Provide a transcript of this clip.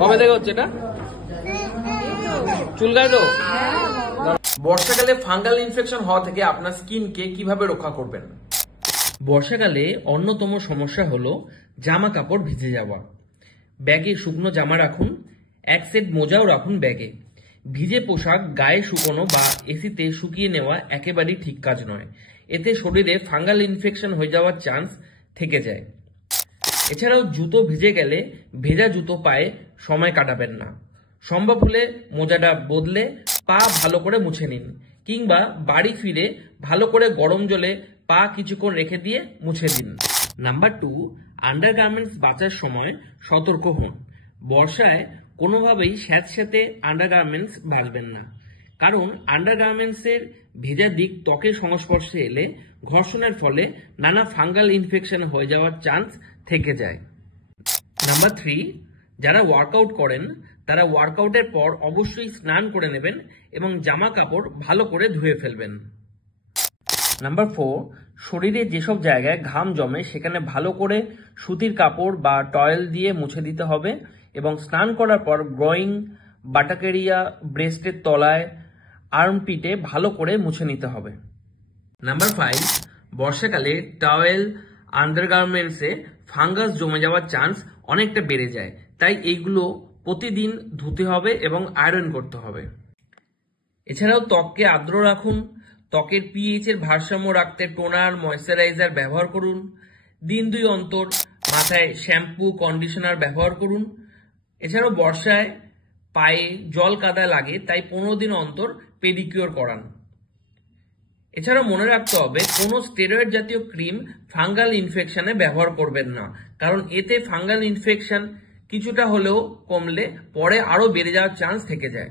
কবে থেকে হচ্ছে এটা? চুলকায় তো? বর্ষাকালে ফাঙ্গাল ইনফেকশন হওয়া থেকে আপনার স্কিনকে কিভাবে রক্ষা করবেন? বর্ষাকালে অন্যতম সমস্যা হলো জামা কাপড় ভিজে যাওয়া। ব্যাগে শুকনো জামা রাখুন, এক সেট মোজাও রাখুন ব্যাগে। ভিজে পোশাক গায়ে শুকোনো বা এসিতে শুকিয়ে নেওয়া একেবারেই ঠিক কাজ নয়। এতে শরীরে ফাঙ্গাল ইনফেকশন হয়ে যাওয়ার চান্স থেকে যায়। এছাড়াও জুতো ভিজে গেলে ভেজা জুতো পায়ে সময় কাটাবেন না। সম্ভব হলে মোজাটা বদলে পা ভালো করে মুছে নিন, কিংবা বাড়ি ফিরে ভালো করে গরম জলে পা কিছুক্ষণ রেখে দিয়ে মুছে দিন। নাম্বার 2, আন্ডারগার্মেন্টস বাঁচার সময় সতর্ক হন। বর্ষায় কোনোভাবেই স্যাঁতস্যাঁতে আন্ডারগার্মেন্টস বাঁচবেন না, কারণ আন্ডারগার্মেন্টসের ভেজা দিক ত্বকের সংস্পর্শে এলে ঘর্ষণের ফলে নানা ফাঙ্গাল ইনফেকশন হয়ে যাওয়ার চান্স থেকে যায়। নাম্বার 3, যারা ওয়ার্কআউট করেন তারা ওয়ার্কআউটের পর অবশ্যই স্নান করে নেবেন এবং জামা কাপড় ভালো করে ধুয়ে ফেলবেন। নাম্বার 4, শরীরে যেসব জায়গায় ঘাম জমে সেখানে ভালো করে সুতির কাপড় বা টয়েল দিয়ে মুছে দিতে হবে এবং স্নান করার পর গ্রোয়িং, বাটাক এরিয়া, ব্রেস্টের তলায়, আর্মপিটে ভালো করে মুছে নিতে হবে। নাম্বার 5, বর্ষাকালে টাওয়েল, আন্ডারগার্মেন্টসে ফাঙ্গাস জমে যাওয়ার চান্স অনেকটা বেড়ে যায়, তাই এইগুলো প্রতিদিন ধুতে হবে এবং আয়রন করতে হবে। এছাড়াও ত্বককে আর্দ্র রাখুন, ত্বকের পিএইচ এর ভারসাম্য রাখতে টোনার, ময়েশ্চারাইজার ব্যবহার করুন। দিন 2 অন্তর মাথায় শ্যাম্পু, কন্ডিশনার ব্যবহার করুন। এছাড়াও বর্ষায় পায়ে জল কাদা লাগে, তাই 15 দিন অন্তর পেডিকিউর করান। এছাড়াও মনে রাখতে হবে কোনো স্টেরয়েড জাতীয় ক্রিম ফাঙ্গাল ইনফেকশনে ব্যবহার করবেন না, কারণ এতে ফাঙ্গাল ইনফেকশন কিছুটা হলেও কমলে পরে আরো বেড়ে যাওয়ার চান্স থেকে যায়।